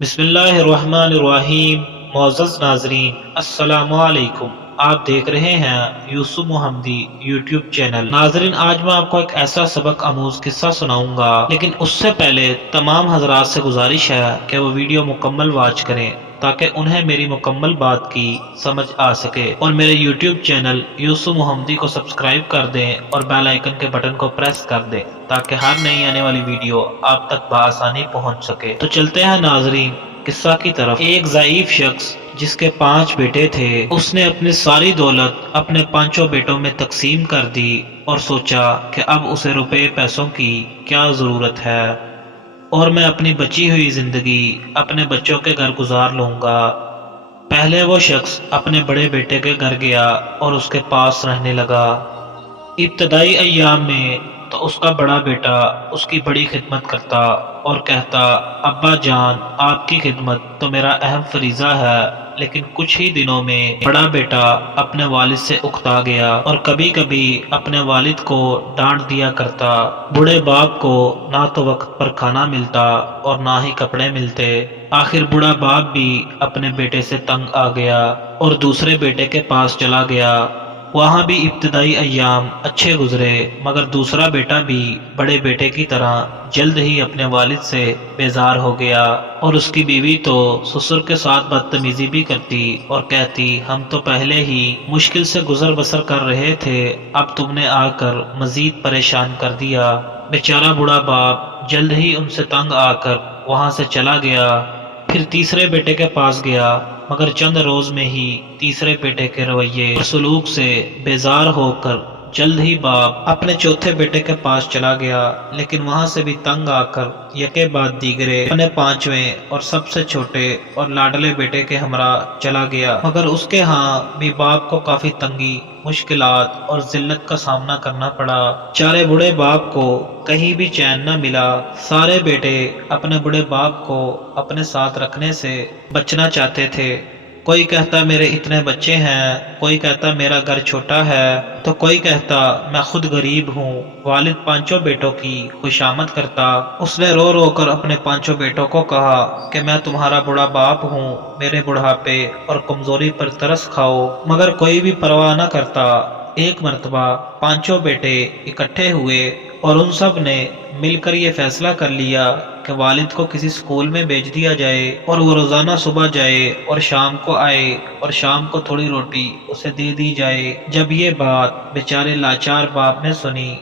بسم اللہ الرحمن الرحیم۔ معزز ناظرین، السلام علیکم۔ آپ دیکھ رہے ہیں یوسف محمدی یوٹیوب چینل۔ ناظرین، آج میں آپ کو ایک ایسا سبق آموز قصہ سناؤں گا، لیکن اس سے پہلے تمام حضرات سے گزارش ہے کہ وہ ویڈیو مکمل واچ کریں تاکہ انہیں میری مکمل بات کی سمجھ آ سکے، اور میرے یوٹیوب چینل یوسف محمدی کو سبسکرائب کر دیں اور بیل آئیکن کے بٹن کو پریس کر دیں تاکہ ہر نئی آنے والی ویڈیو آپ تک بآسانی پہنچ سکے۔ تو چلتے ہیں ناظرین قصہ کی طرف۔ ایک ضعیف شخص جس کے 5 بیٹے تھے، اس نے اپنی ساری دولت اپنے 5 بیٹوں میں تقسیم کر دی اور سوچا کہ اب اسے روپے پیسوں کی کیا ضرورت ہے، اور میں اپنی بچی ہوئی زندگی اپنے بچوں کے گھر گزار لوں گا۔ پہلے وہ شخص اپنے بڑے بیٹے کے گھر گیا اور اس کے پاس رہنے لگا۔ ابتدائی ایام میں تو اس کا بڑا بیٹا اس کی بڑی خدمت کرتا اور کہتا، ابا جان، آپ کی خدمت تو میرا اہم فریضہ ہے۔ لیکن کچھ ہی دنوں میں بڑا بیٹا اپنے والد سے اکتا گیا اور کبھی کبھی اپنے والد کو ڈانٹ دیا کرتا۔ بوڑھے باپ کو نہ تو وقت پر کھانا ملتا اور نہ ہی کپڑے ملتے۔ آخر بوڑھا باپ بھی اپنے بیٹے سے تنگ آ گیا اور دوسرے بیٹے کے پاس چلا گیا۔ وہاں بھی ابتدائی ایام اچھے گزرے، مگر دوسرا بیٹا بھی بڑے بیٹے کی طرح جلد ہی اپنے والد سے بیزار ہو گیا، اور اس کی بیوی تو سسر کے ساتھ بدتمیزی بھی کرتی اور کہتی، ہم تو پہلے ہی مشکل سے گزر بسر کر رہے تھے، اب تم نے آ کر مزید پریشان کر دیا۔ بیچارہ بوڑھا باپ جلد ہی ان سے تنگ آ کر وہاں سے چلا گیا۔ پھر تیسرے بیٹے کے پاس گیا، مگر چند روز میں ہی تیسرے بیٹے کے رویے اور سلوک سے بیزار ہو کر جلد ہی باپ اپنے چوتھے بیٹے کے پاس چلا گیا، لیکن وہاں سے بھی تنگ آ کر یکے بعد دیگرے اپنے 5ویں اور سب سے چھوٹے اور لاڈلے بیٹے کے ہمراہ چلا گیا، مگر اس کے ہاں بھی باپ کو کافی تنگی، مشکلات اور ذلت کا سامنا کرنا پڑا۔ چارے بوڑھے باپ کو کہیں بھی چین نہ ملا۔ سارے بیٹے اپنے بوڑھے باپ کو اپنے ساتھ رکھنے سے بچنا چاہتے تھے۔ کوئی کہتا میرے اتنے بچے ہیں، کوئی کہتا میرا گھر چھوٹا ہے، تو کوئی کہتا میں خود غریب ہوں۔ والد 5 بیٹوں کی خوشامد کرتا۔ اس نے رو رو کر اپنے 5 بیٹوں کو کہا کہ میں تمہارا بڑا باپ ہوں، میرے بڑھاپے اور کمزوری پر ترس کھاؤ، مگر کوئی بھی پرواہ نہ کرتا۔ ایک مرتبہ 5 بیٹے اکٹھے ہوئے اور ان سب نے مل کر یہ فیصلہ کر لیا کہ والد کو کسی سکول میں بھیج دیا جائے، اور وہ روزانہ صبح جائے اور شام کو آئے، اور شام کو تھوڑی روٹی اسے دے دی جائے۔ جب یہ بات بیچارے لاچار باپ نے سنی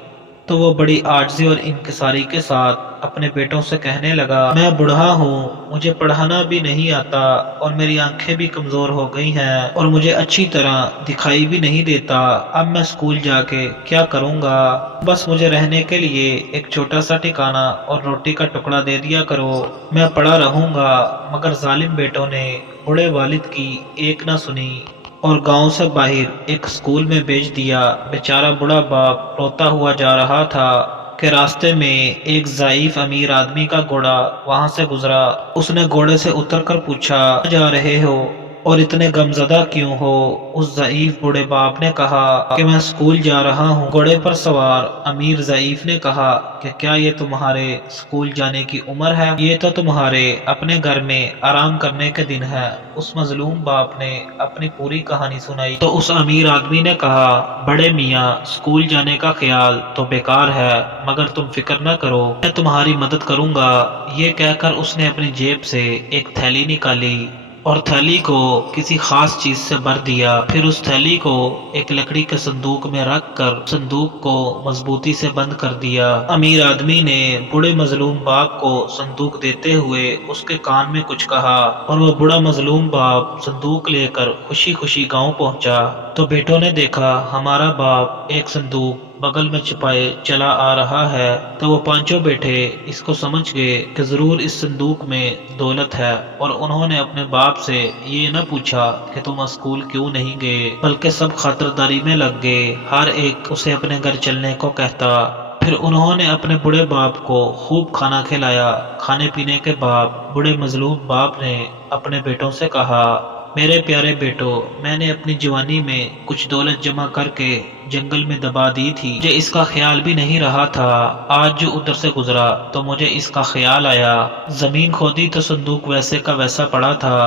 تو وہ بڑی عاجزی اور انکساری کے ساتھ اپنے بیٹوں سے کہنے لگا، میں بوڑھا ہوں، مجھے پڑھانا بھی نہیں آتا، اور میری آنکھیں بھی کمزور ہو گئی ہیں، اور مجھے اچھی طرح دکھائی بھی نہیں دیتا۔ اب میں اسکول جا کے کیا کروں گا؟ بس مجھے رہنے کے لیے ایک چھوٹا سا ٹھکانہ اور روٹی کا ٹکڑا دے دیا کرو، میں پڑا رہوں گا۔ مگر ظالم بیٹوں نے بوڑھے والد کی ایک نہ سنی اور گاؤں سے باہر ایک سکول میں بھیج دیا۔ بیچارہ بوڑھا باپ روتا ہوا جا رہا تھا کہ راستے میں ایک ضعیف امیر آدمی کا گھوڑا وہاں سے گزرا۔ اس نے گھوڑے سے اتر کر پوچھا، کہاں جا رہے ہو اور اتنے غمزدہ کیوں ہو؟ اس ضعیف بوڑھے باپ نے کہا کہ میں اسکول جا رہا ہوں۔ گھوڑے پر سوار امیر ضعیف نے کہا کہ کیا یہ تمہارے اسکول جانے کی عمر ہے؟ یہ تو تمہارے اپنے گھر میں آرام کرنے کے دن ہے۔ اس مظلوم باپ نے اپنی پوری کہانی سنائی تو اس امیر آدمی نے کہا، بڑے میاں، اسکول جانے کا خیال تو بیکار ہے، مگر تم فکر نہ کرو، میں تمہاری مدد کروں گا۔ یہ کہہ کر اس نے اپنی جیب سے ایک تھیلی نکالی اور تھیلی کو کسی خاص چیز سے بھر دیا۔ پھر اس تھیلی کو ایک لکڑی کے صندوق میں رکھ کر صندوق کو مضبوطی سے بند کر دیا۔ امیر آدمی نے بوڑھے مظلوم باپ کو صندوق دیتے ہوئے اس کے کان میں کچھ کہا، اور وہ بوڑھا مظلوم باپ صندوق لے کر خوشی خوشی گاؤں پہنچا تو بیٹوں نے دیکھا ہمارا باپ ایک صندوق بغل میں چھپائے چلا آ رہا ہے، تو وہ 5 بیٹے اس کو سمجھ گئے کہ ضرور اس صندوق میں دولت ہے، اور انہوں نے اپنے باپ سے یہ نہ پوچھا کہ تم اسکول کیوں نہیں گئے، بلکہ سب خاطرداری میں لگ گئے، ہر ایک اسے اپنے گھر چلنے کو کہتا۔ پھر انہوں نے اپنے بڑے باپ کو خوب کھانا کھلایا۔ کھانے پینے کے بعد بڑے مظلوم باپ نے اپنے بیٹوں سے کہا، میرے پیارے بیٹو، میں نے اپنی جوانی میں کچھ دولت جمع کر کے جنگل میں دبا دی تھی، مجھے اس کا خیال بھی نہیں رہا تھا۔ آج جو ادھر سے گزرا تو مجھے اس کا خیال آیا، زمین کھودی تو صندوق ویسے کا ویسا پڑا تھا۔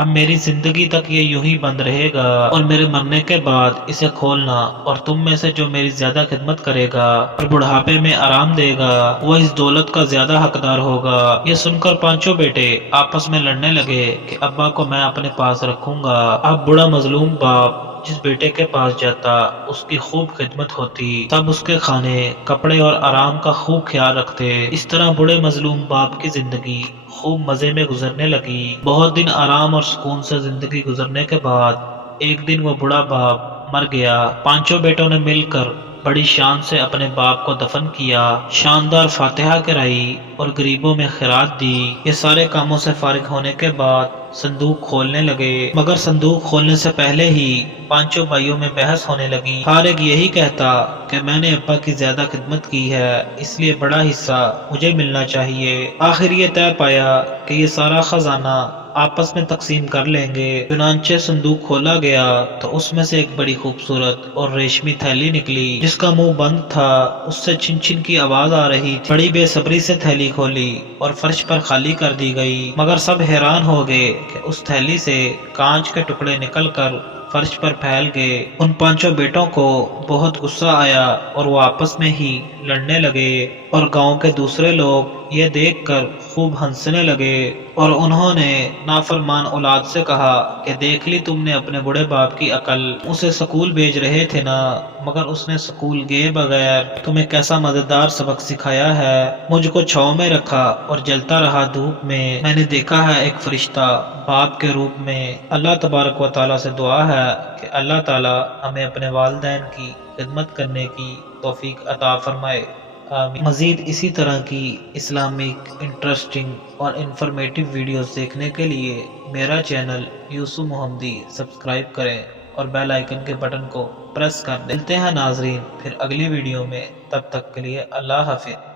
اب میری زندگی تک یہ یوں ہی بند رہے گا، اور میرے مرنے کے بعد اسے کھولنا، اور تم میں سے جو میری زیادہ خدمت کرے گا اور بڑھاپے میں آرام دے گا وہ اس دولت کا زیادہ حقدار ہوگا۔ یہ سن کر پانچوں بیٹے آپس میں لڑنے لگے کہ ابا کو میں اپنے پاس رکھوں گا۔ اب بڑا مظلوم باپ جس بیٹے کے پاس جاتا اس کی خوب خدمت ہوتی، سب اس کے کھانے کپڑے اور آرام کا خوب خیال رکھتے۔ اس طرح بڑے مظلوم باپ کی زندگی خوب مزے میں گزرنے لگی۔ بہت دن آرام اور سکون سے زندگی گزرنے کے بعد ایک دن وہ بڑا باپ مر گیا۔ پانچوں بیٹوں نے مل کر بڑی شان سے اپنے باپ کو دفن کیا، شاندار فاتحہ کرائی اور غریبوں میں خیرات دی۔ یہ سارے کاموں سے فارغ ہونے کے بعد صندوق کھولنے لگے، مگر صندوق کھولنے سے پہلے ہی پانچوں بھائیوں میں بحث ہونے لگی۔ ہر ایک یہی کہتا کہ میں نے ابا کی زیادہ خدمت کی ہے، اس لیے بڑا حصہ مجھے ملنا چاہیے۔ آخر یہ طے پایا کہ یہ سارا خزانہ آپس میں تقسیم کر لیں گے۔ چنانچہ صندوق کھولا گیا تو اس میں سے ایک بڑی خوبصورت اور ریشمی تھیلی نکلی جس کا منہ بند تھا، اس سے چھن چھن کی آواز آ رہی تھی۔ بڑی بے صبری سے تھیلی کھولی اور فرش پر خالی کر دی گئی، مگر سب حیران ہو گئے کہ اس تھیلی سے کانچ کے ٹکڑے نکل کر فرش پر پھیل گئے۔ ان پانچوں بیٹوں کو بہت غصہ آیا اور وہ آپس میں ہی لڑنے لگے، اور گاؤں کے دوسرے لوگ یہ دیکھ کر خوب ہنسنے لگے، اور انہوں نے نافرمان اولاد سے کہا کہ دیکھ لی تم نے اپنے بڑے باپ کی عقل، اسے سکول بھیج رہے تھے نا، مگر اس نے سکول گئے بغیر تمہیں کیسا مزیدار سبق سکھایا ہے۔ مجھ کو چھاؤں میں رکھا اور جلتا رہا دھوپ میں، میں نے دیکھا ہے ایک فرشتہ باپ کے روپ میں۔ اللہ تبارک و تعالیٰ سے دعا ہے کہ اللہ تعالیٰ ہمیں اپنے والدین کی خدمت کرنے کی توفیق عطا فرمائے، آمین۔ مزید اسی طرح کی اسلامک انٹرسٹنگ اور انفارمیٹیو ویڈیوز دیکھنے کے لیے میرا چینل یوسف محمدی سبسکرائب کریں اور بیل آئیکن کے بٹن کو پریس کر دیں۔ ملتے ہیں ناظرین پھر اگلی ویڈیو میں، تب تک کے لیے اللہ حافظ۔